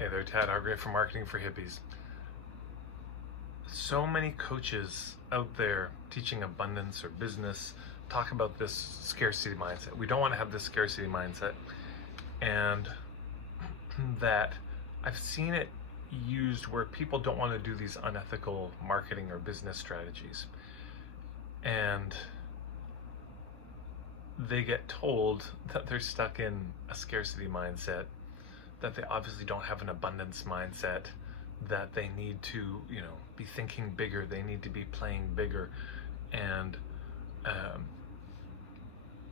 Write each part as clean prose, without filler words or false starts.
Hey there, Tad Hargrave from Marketing for Hippies. So many coaches out there teaching abundance or business talk about this scarcity mindset. We don't want to have this scarcity mindset, and that I've seen it used where people don't want to do these unethical marketing or business strategies. And they get told that they're stuck in a scarcity mindset, that they obviously don't have an abundance mindset, that they need to, be thinking bigger, they need to be playing bigger, and,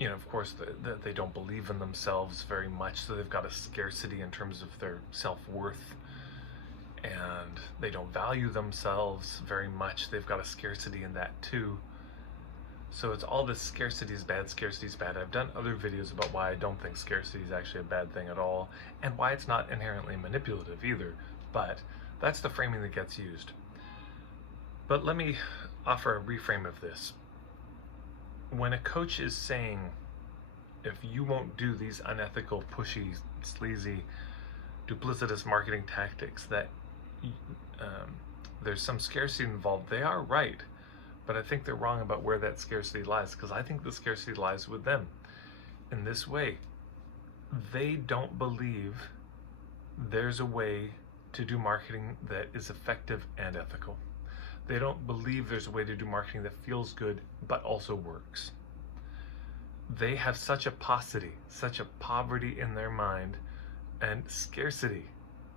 of course, that they don't believe in themselves very much, so they've got a scarcity in terms of their self-worth, and they don't value themselves very much. They've got a scarcity in that too. So it's all this scarcity is bad, scarcity is bad. I've done other videos about why I don't think scarcity is actually a bad thing at all, and why it's not inherently manipulative either, but that's the framing that gets used. But let me offer a reframe of this. When a coach is saying, if you won't do these unethical, pushy, sleazy, duplicitous marketing tactics, that there's some scarcity involved, they are right. But I think they're wrong about where that scarcity lies, because I think the scarcity lies with them. In this way, they don't believe there's a way to do marketing that is effective and ethical. They don't believe there's a way to do marketing that feels good but also works. They have such a paucity, such a poverty in their mind and scarcity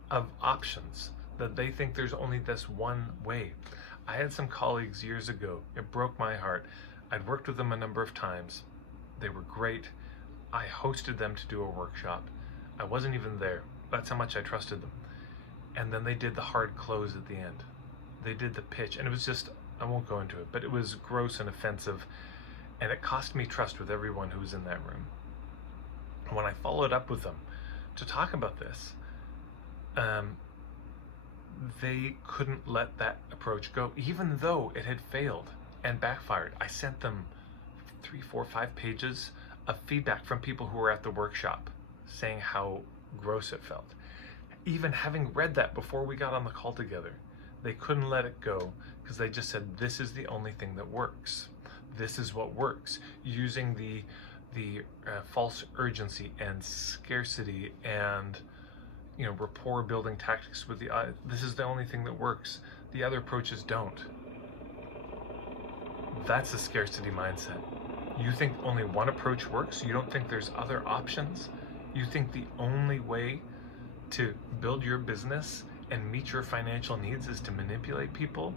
of options that they think there's only this one way. I had some colleagues years ago. It broke my heart. I'd worked with them a number of times. They were great. I hosted them to do a workshop. I wasn't even there. That's how much I trusted them. And then they did the hard close at the end. They did the pitch, and it was just, I won't go into it, but it was gross and offensive, and it cost me trust with everyone who was in that room. And when I followed up with them to talk about this, they couldn't let that approach go, even though it had failed and backfired. I sent them 3, 4, 5 pages of feedback from people who were at the workshop saying how gross it felt. Even having read that before we got on the call together, they couldn't let it go because they just said, this is the only thing that works. This is what works. Using the false urgency and scarcity and rapport building tactics with this is the only thing that works. The other approaches don't. That's a scarcity mindset. You think only one approach works? You don't think there's other options? You think the only way to build your business and meet your financial needs is to manipulate people?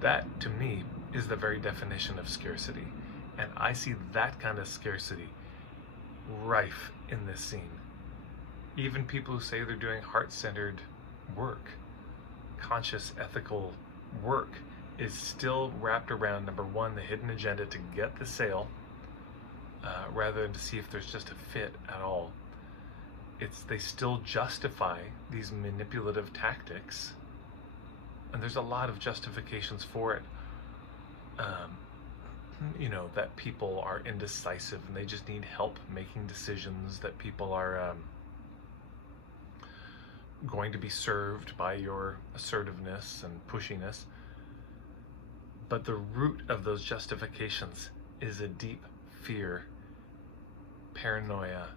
That, to me, is the very definition of scarcity. And I see that kind of scarcity rife in this scene. Even people who say they're doing heart-centered work, conscious, ethical work, is still wrapped around, number one, the hidden agenda to get the sale, rather than to see if there's just a fit at all. They still justify these manipulative tactics, and there's a lot of justifications for it. That people are indecisive and they just need help making decisions, that people are going to be served by your assertiveness and pushiness. But the root of those justifications is a deep fear, paranoia,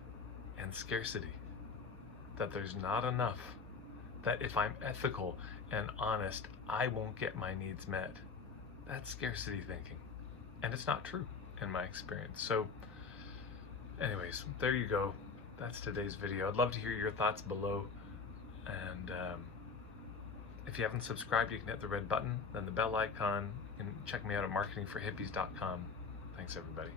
and scarcity. That there's not enough. That if I'm ethical and honest, I won't get my needs met. That's scarcity thinking. And it's not true in my experience. So anyways, there you go. That's today's video. I'd love to hear your thoughts below. And if you haven't subscribed, you can hit the red button, then the bell icon, and check me out at marketingforhippies.com. Thanks, everybody.